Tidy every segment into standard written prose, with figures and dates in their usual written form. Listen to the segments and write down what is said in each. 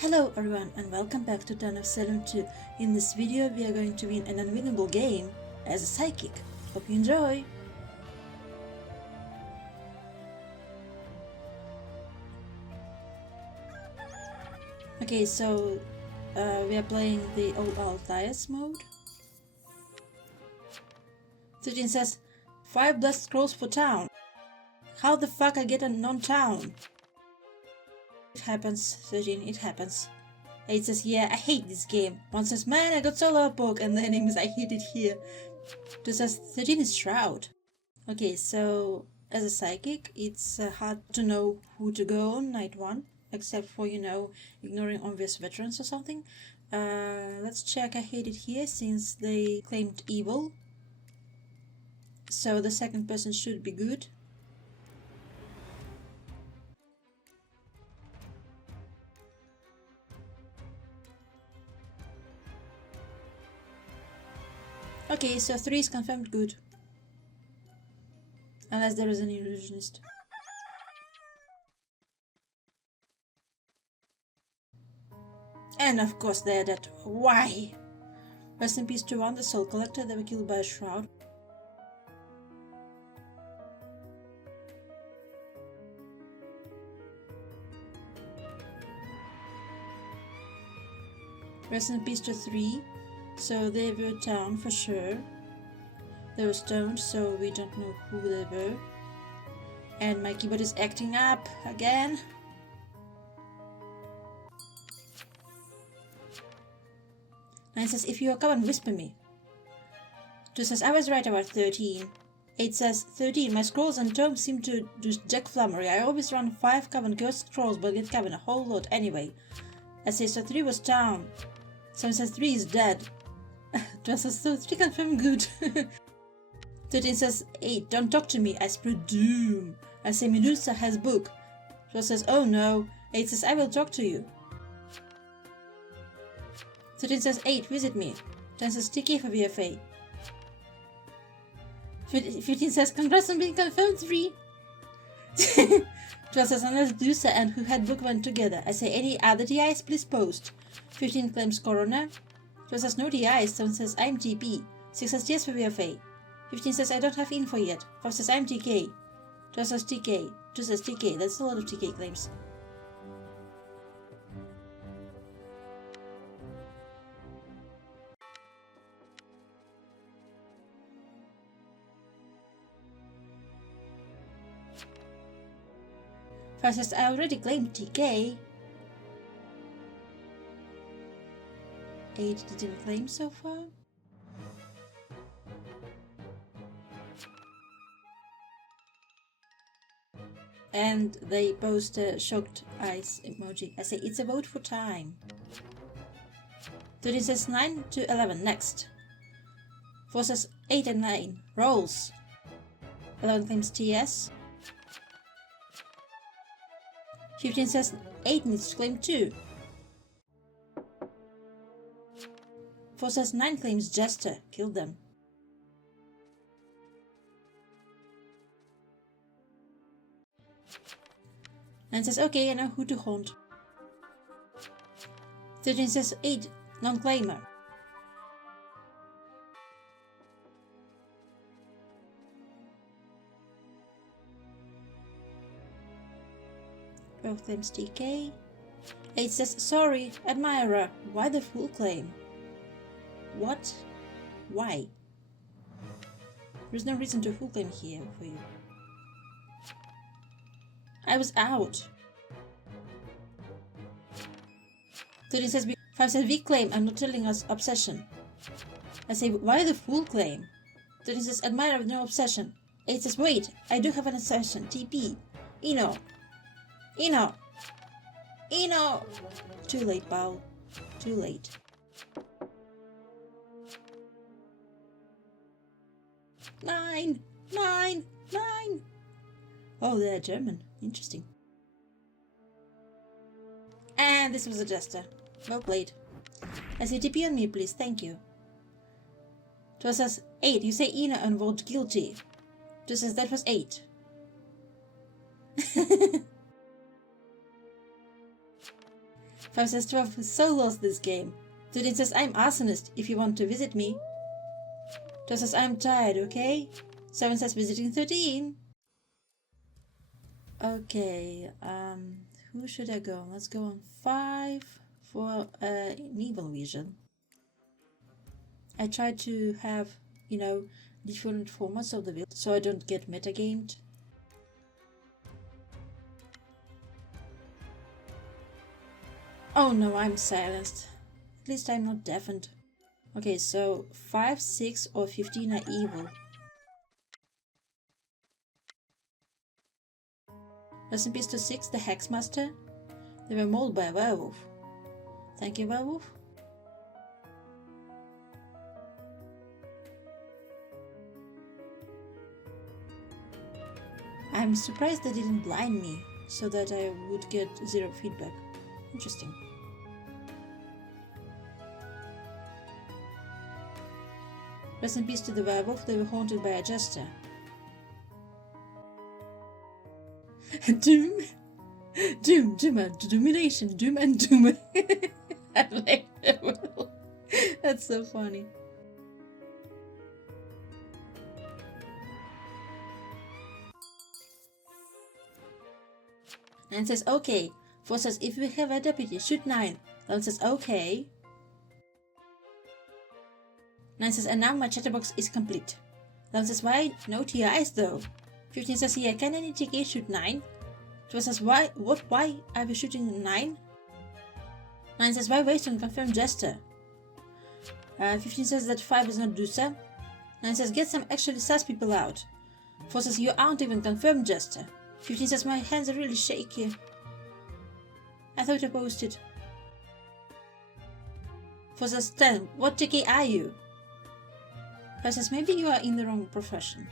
Hello everyone and welcome back to Town of Salem 2. In this video we are going to win an unwinnable game as a psychic. Hope you enjoy! Okay, so we are playing the All Outliers mode. 13 says 5 dust scrolls for town. How the fuck I get a non-town? It happens, 13, it happens. 8 says, yeah, I hate this game. 1 says, man, I got solar poke, and the name is I hate it here. 2 says, 13 is Shroud. Okay, so as a psychic, it's hard to know who to go on night 1, except for, ignoring obvious veterans or something. Let's check I hate it here, since they claimed evil. So the second person should be good. Okay, so 3 is confirmed good. Unless there is an illusionist. And of course they're dead. Why? Rest in peace to 1, the soul collector. They were killed by a shroud. Rest in peace to 3. So they were town for sure. They were stoned, so we don't know who they were. And my keyboard is acting up again. Nine says, if you are covered, whisper me. 2 says, I was right about 13. 8 says, 13, my scrolls and tomes seem to do jack flummery. I always run 5 covered cursed scrolls, but get covered a whole lot anyway. I say, so 3 was town. 7 says, 3 is dead. 12 says, so 3 confirmed good. 13 says, 8, don't talk to me, I spread doom. I say, Medusa has book. 12 says, oh no. 8 says, I will talk to you. 13 says, 8, visit me. 10 says, TK for VFA. 15 says, congrats on being confirmed 3. 12 says, unless Medusa and who had book went together. I say, any other DIs, please post. 15 claims Corona. 12 says, no DIs. 7 says, I'm TP. 6 says, yes for VFA. 15 says, I don't have info yet. 5 says, I'm TK. 12 says, TK. 2 says, TK. That's a lot of TK claims. Five says, I already claimed TK. 8 didn't claim so far. And they post a shocked eyes emoji. I say, it's a vote for time. 13 says 9 to 11, next. 4 says 8 and 9, rolls. 11 claims TS. 15 says 8 needs to claim 2. 4 says 9 claims Jester, kill them. 9 says, okay, I know who to haunt. 13 says 8, non-claimer. 12 claims TK. 8 says, sorry, admirer, why the full claim? What? Why? There's no reason to full claim here for you. I was out. 13 says, 5 says, we claim, I'm not telling us obsession. I say, why the full claim? 13 says, admirer with no obsession. 8 says, wait, I do have an obsession, TP. Eno. Eno. Eno. Too late, pal. Too late. Nine. Oh, they're German. Interesting. And this was a Jester. Well played. I say TP on me, please. Thank you. 12 says 8. You say Ina and vote guilty. 2 says that was 8. 5 says 12 is so lost this game. 13 says I'm arsonist if you want to visit me. 12 says I'm tired, okay? 7 says visiting 13. Okay, who should I go? Let's go on 5 for an evil vision. I try to have, different formats of the build so I don't get metagamed. Oh no, I'm silenced. At least I'm not deafened. Okay, so 5, 6 or 15 are evil. Rest in peace to 6, the Hexmaster. They were mauled by a werewolf. Thank you, werewolf. I'm surprised they didn't blind me, so that I would get 0 feedback. Interesting. Rest in peace to the werewolf, they were haunted by a jester. Doom! Doom, domination, doom and doom. I like that one. That's so funny. And says, okay. 4 says, if we have a deputy, shoot 9. 11 says, okay. 9 says, and now my chatterbox is complete. 11 says, why no TIs though? 15 says, yeah, can an ETK shoot 9? 12 says, why are we shooting 9? 9 says, why waste on confirmed jester? 15 says that 5 is not Dusa. 9 says, get some actually sus people out. 4 says, you aren't even confirmed jester. 15 says, my hands are really shaky. I thought I posted. 4 says, 10, what TK are you? 5 says, maybe you are in the wrong profession.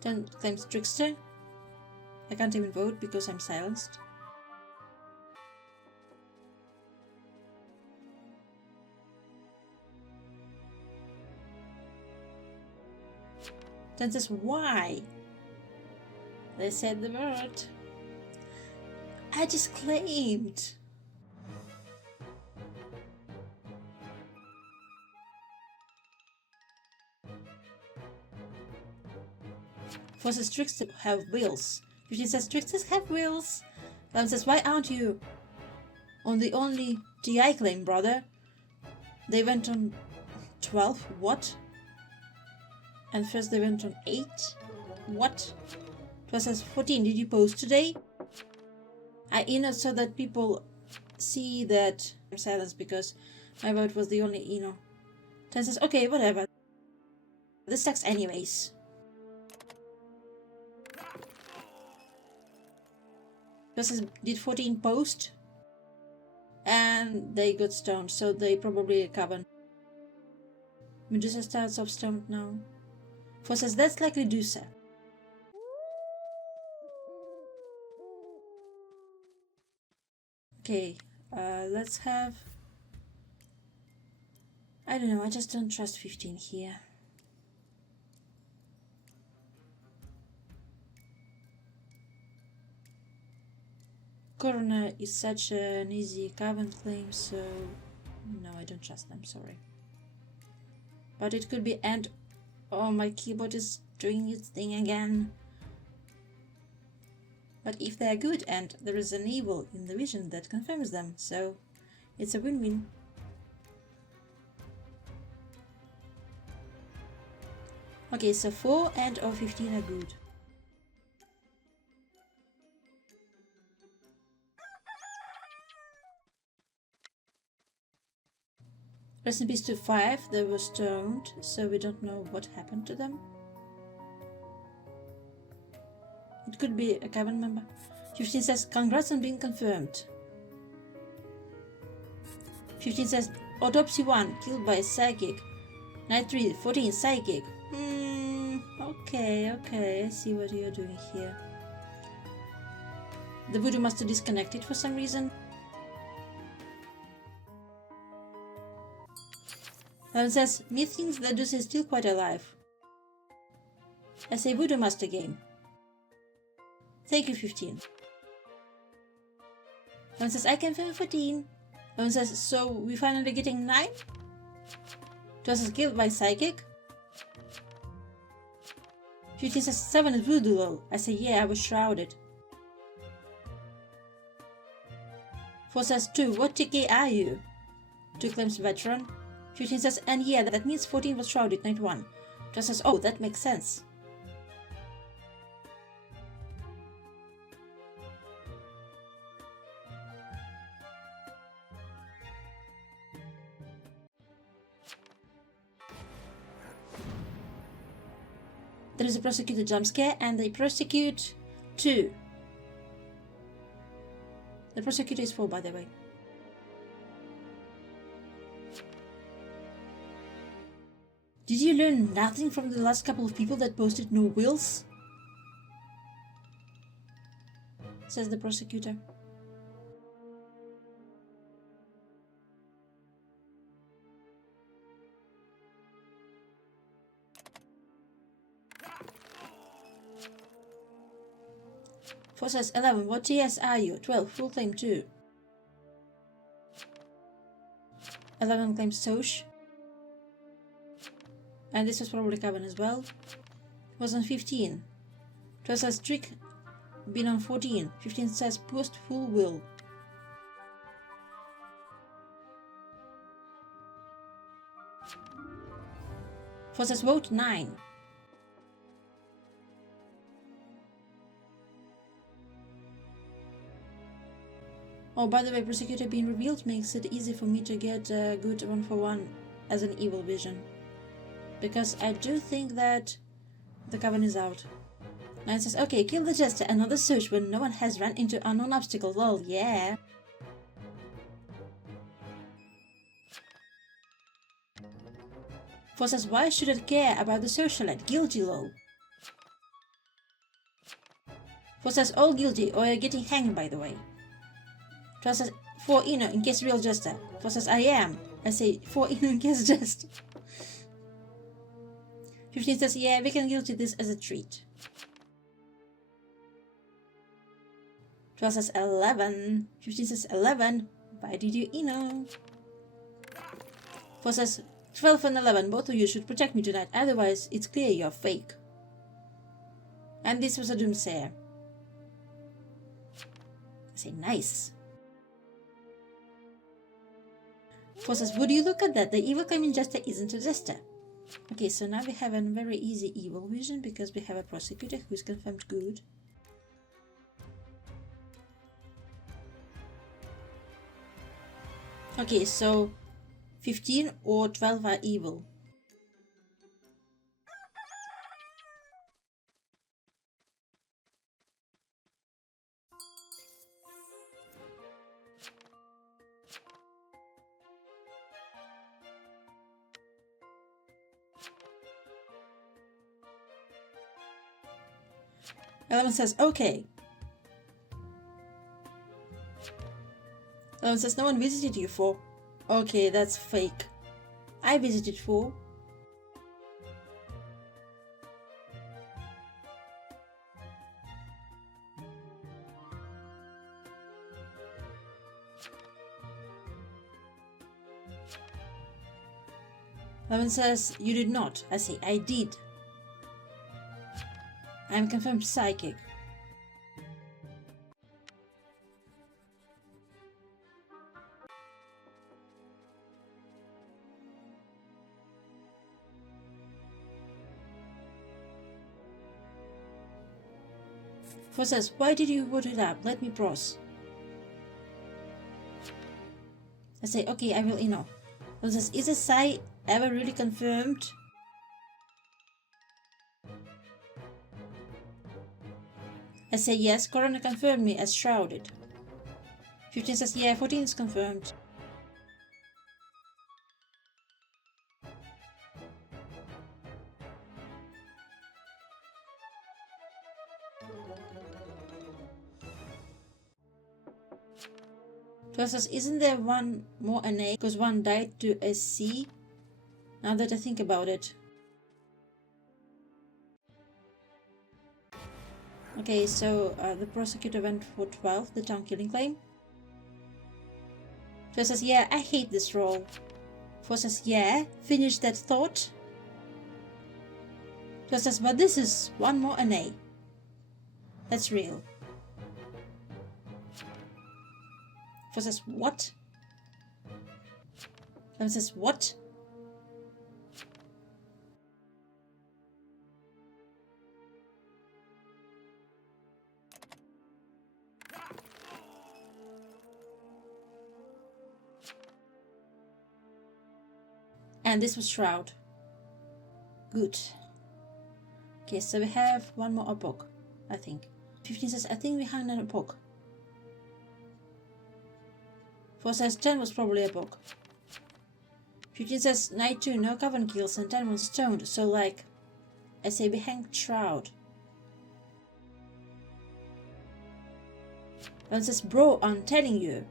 10 claims trickster. I can't even vote because I'm silenced. Then says, why? They said the word. I just claimed. Four says tricksters have wheels. 15 says tricksters have wheels. 11 says, why aren't you on the only TI claim, brother? They went on 12. What? And first they went on 8. What? 12 says 14. Did you post today? I so that people see that I'm silenced because my vote was the only 10 says, okay, whatever. This sucks anyways. Says, did 14 post? And they got stoned, so they probably recovered. Medusa starts off stoned now. 4 says, that's likely Dusa. Okay, let's have... I don't know, I just don't trust 15 here. Coroner is such an easy cavern claim, so no, I don't trust them, sorry. But it could be and oh, my keyboard is doing its thing again. But if they are good and there is an evil in the vision that confirms them, so it's a win-win. Okay, so 4 and or 15 are good. Rest in peace to 5, they were stoned, so we don't know what happened to them. It could be a cavern member. 15 says, congrats on being confirmed. 15 says, autopsy 1, killed by a psychic. Night 3, 14, psychic. Okay, I see what you're doing here. The voodoo master disconnected for some reason. 11 says, me thinks that Dusa is still quite alive. I say voodoo master game. Thank you, 15. 11 says, I confirm 14. 11 says, so we finally getting 9? 12 says, killed by psychic. 15 says, 7 is voodoo though. I say, yeah, I was shrouded. 4 says, 2, what TK are you? 2 claims veteran. 15 says, and yeah, that means 14 was shrouded, not 1. 12 says, oh, that makes sense. There is a prosecutor jump scare and they prosecute 2. The prosecutor is 4, by the way. Did you learn nothing from the last couple of people that posted no wills? Says the prosecutor. Four says, 11, what TS are you? 12, full claim 2. 11 claims Soch. And this was probably Coven as well. Was on 15. 12 says trick, been on 14. 15 says post full will. Four says vote 9. Oh, by the way, prosecutor being revealed makes it easy for me to get a good 1-for-1 as an evil vision. Because I do think that the Coven is out. 9 says, okay, kill the jester, another search when no one has run into unknown obstacle, lol, yeah. 4 says, why should I care about the socialite? Guilty, lol. 4 says, all guilty, or you're getting hanged, by the way. 12 says, 4 Eno in case real jester. 12 says, I am. I say, 4 Eno in case jester. 15 says, yeah, we can guilty this as a treat. 12 says 11. 15 says 11. Why did you Eno? 4 says 12 and 11. Both of you should protect me tonight. Otherwise, it's clear you're fake. And this was a doomsayer. I say nice. 4 says, would you look at that? The evil claiming jester isn't a jester. Okay, so now we have a very easy evil vision because we have a prosecutor who is confirmed good. Okay, so 15 or 12 are evil. Eleven says, okay. 11 says, no one visited you 4. Okay, that's fake. I visited 4. Eleven says, you did not. I say, I did. I am confirmed psychic. Four says, why did you vote it up? Let me browse. I say, okay, I will Eno. Four says, is a Psy ever really confirmed? I say, yes, Coroner confirmed me as shrouded. 15 says, yeah, 14 is confirmed. Twelve says, isn't there one more an A? Because one died to a C? Now that I think about it. Okay, so the prosecutor went for 12, the town killing claim. 12 says, yeah, I hate this role. 4 says, yeah, finish that thought. 12 says, but this is one more NA. That's real. 4 says, what? 11 says, what? And this was Shroud. Good. Okay, so we have one more epoch, I think. 15 says, I think we hung an epoch. 4 says, 10 was probably epoch. 15 says, night 2, no coven kills, and 10 was stoned, so like, I say we hanged Shroud. 11 says, bro, I'm telling you.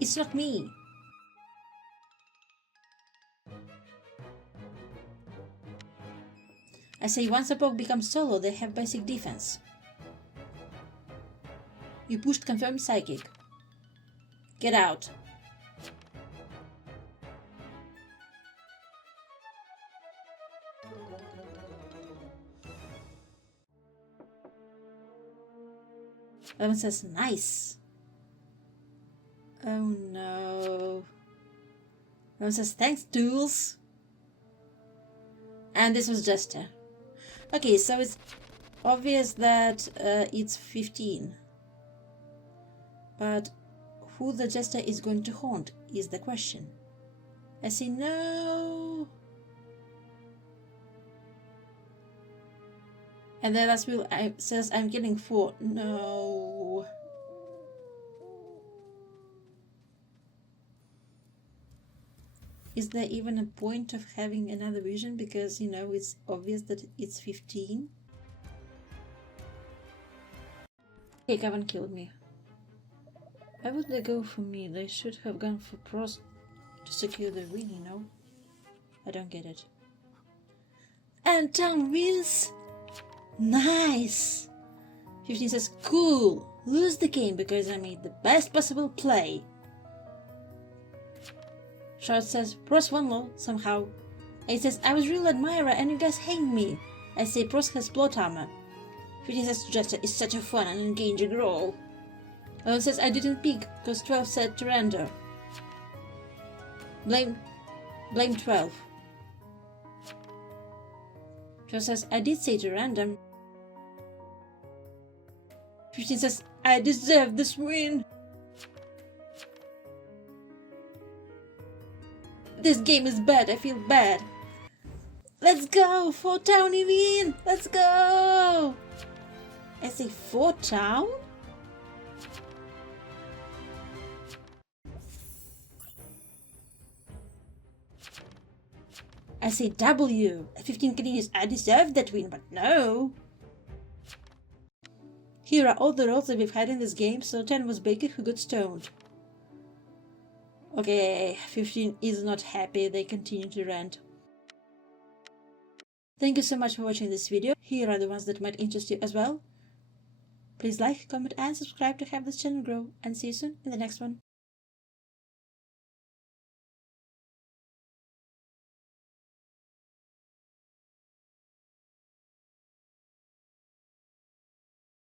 It's not me. I say once a poke becomes solo, they have basic defense. You pushed confirmed psychic. Get out. Evan says, nice. Oh no. Evan says, thanks, tools. And this was Jester. Okay, so it's obvious that it's 15. But who the Jester is going to haunt is the question. I say no. And then last will says I'm killing 4. No. Is there even a point of having another vision? Because, you know, it's obvious that it's 15. Okay, Gavin killed me. Why would they go for me? They should have gone for Pros to secure the win, you know? I don't get it. And Tom wins! Nice! 15 says, cool! Lose the game because I made the best possible play. Shard says, Pros won low, somehow. 8 says, I was real admirer and you guys hanged me. I say, Pros has plot armor. 15 says, Jester is such a fun and engaging role. 11 says, I didn't peek, because 12 said to render. Blame 12. 12 says, I did say to random. 15 says, I deserve this win. This game is bad, I feel bad. Let's go! 4 Townie win! Let's go! I say 4 town? I say W. 15 continues, I deserve that win, but no. Here are all the roles that we've had in this game, so 10 was Baker who got stoned. Okay, 15 is not happy, they continue to rant. Thank you so much for watching this video. Here are the ones that might interest you as well. Please like, comment and subscribe to help this channel grow, and see you soon in the next one.